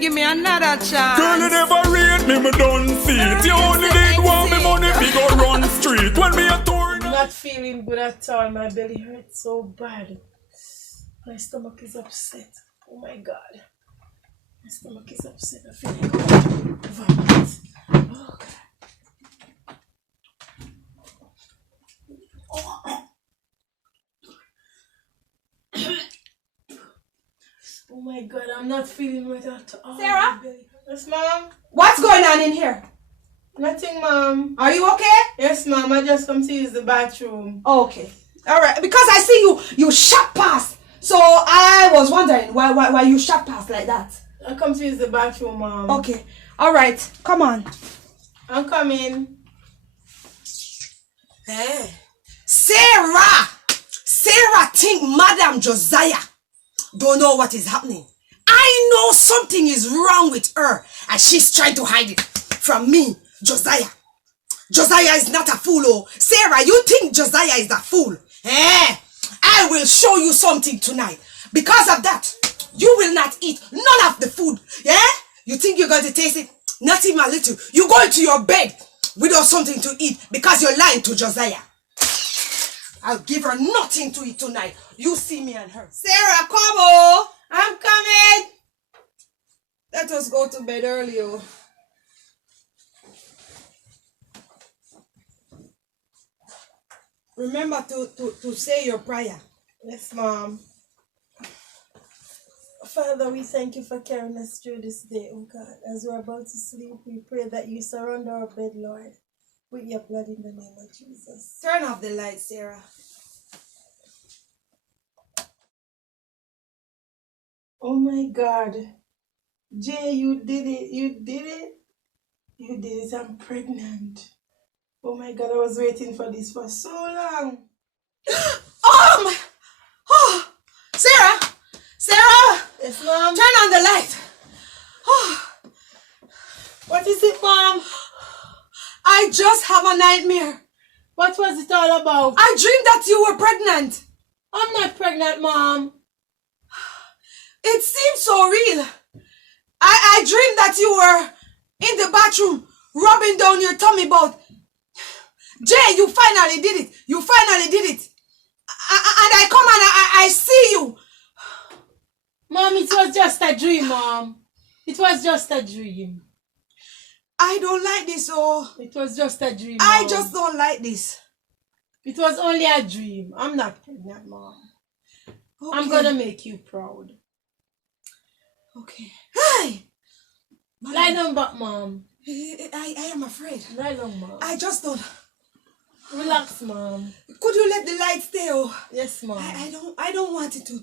Give me another chance. Girl, you never rate me, me don't see it. You only did want me money, we go run street. When me a tour. Not feeling good at all. My belly hurts so bad. My stomach is upset. Oh my God. My stomach is upset. I feel like vomit. Oh God. Oh my God, I'm not feeling right at all. Sarah? Yes, ma'am. What's going on in here? Nothing, ma'am. Are you okay? Yes, ma'am. I just come to use the bathroom. Okay. All right. Because I see you shot past. So I was wondering why you shot past like that. I come to use the bathroom, ma'am. Okay. All right. Come on. I'm coming. Hey. Sarah think Madam Josiah don't know what is happening. I know something is wrong with her and she's trying to hide it from me, Josiah. Josiah is not a fool, oh. Sarah, you think Josiah is a fool? Eh? I will show you something tonight. Because of that, you will not eat none of the food. Yeah? You think you're going to taste it? Not even a little. You go into your bed without something to eat because you're lying to Josiah. I'll give her nothing to eat tonight. You see me and her. Sarah, come on. I'm coming. Let us go to bed early, oh. Remember to say your prayer. Yes, ma'am. Father, we thank you for carrying us through this day, oh God. As we're about to sleep, we pray that you surround our bed, Lord, with your blood in the name of Jesus. Turn off the light, Sarah. Oh my God. Jay, you did it. You did it. You did it. I'm pregnant. Oh my God, I was waiting for this for so long. Oh! Sarah! Yes, ma'am. Turn on the light. Oh. What is it, ma'am? I just have a nightmare. What was it all about? I dreamed that you were pregnant. I'm not pregnant, ma'am. It seems so real. I dreamed that you were in the bathroom rubbing down your tummy but Jay, you finally did it. You finally did it. And I come and I see you. Mom, it was just a dream, Mom. It was just a dream. I don't like this, oh. It was just a dream, I Mom. just don't like this. It was only a dream. I'm not pregnant, Mom. Okay. I'm gonna make you proud. Okay. Hey! Lie down back, Mom. I am afraid. Lie down, Mom. I just don't. Relax, Mom. Could you let the light stay, oh? Yes, Mom. I don't want it to.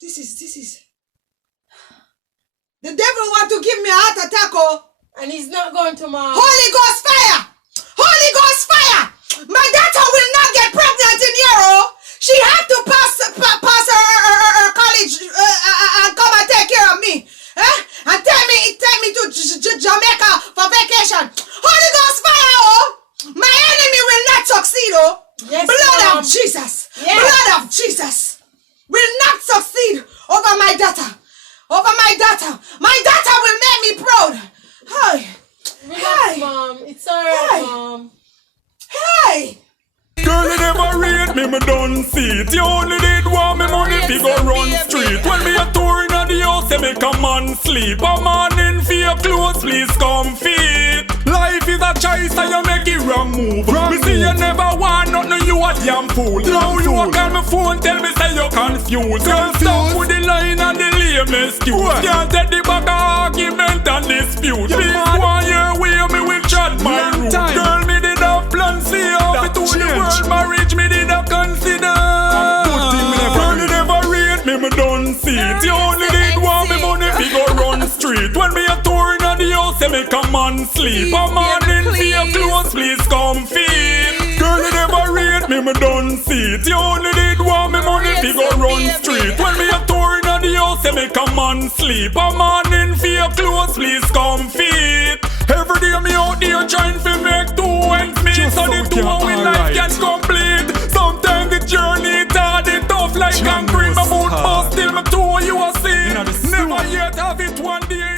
This is. The devil want to give me a heart attack, oh. And he's not going to, Mom. Holy Ghost fire! Holy Ghost fire! My daughter will not get pregnant in here, oh. She had to pass her college and come and take care of me. And take me to Jamaica for vacation. Holy Ghost fire, oh. My enemy will not succeed, oh. Yes, Blood Mom. of Jesus. Yes. Blood of Jesus will not succeed over my daughter. Over my daughter. My daughter will make me proud. Hey. Relax, Mom. It's alright, Hey. Mom. Hey. Girl, you never rate me, me don't see it. You only did want me money, we go run street. When me a tour in the house, say me come and sleep. A man in for your clothes, please come fit. Life is a choice and you make it wrong move. Me see you never want nothing, you a damn fool. Now you a call me phone, tell me say you confused. Girl, stop with the line and the lame excuse. Can't take the back of argument and dispute. Please go on your way, me will chat my route. Girl, me did have plans for you. To the world marriage, me did not consider. Girl, you never rate me, me don't see it. You only did want me money, we go run street. When me a tour in the house, say me come and sleep. A man in for your clothes, please come fit. Girl, you never rate me, me don't see it. You only did want me money, we go run street. When me a tour in the house, say me come and sleep. A man in for your clothes, please come fit. Every day me out there trying to make two ends meet, so the two in life can complete. Sometimes the journey is hard, it's tough like concrete. My mood bust till my toe you are seen. Never yet have it one day,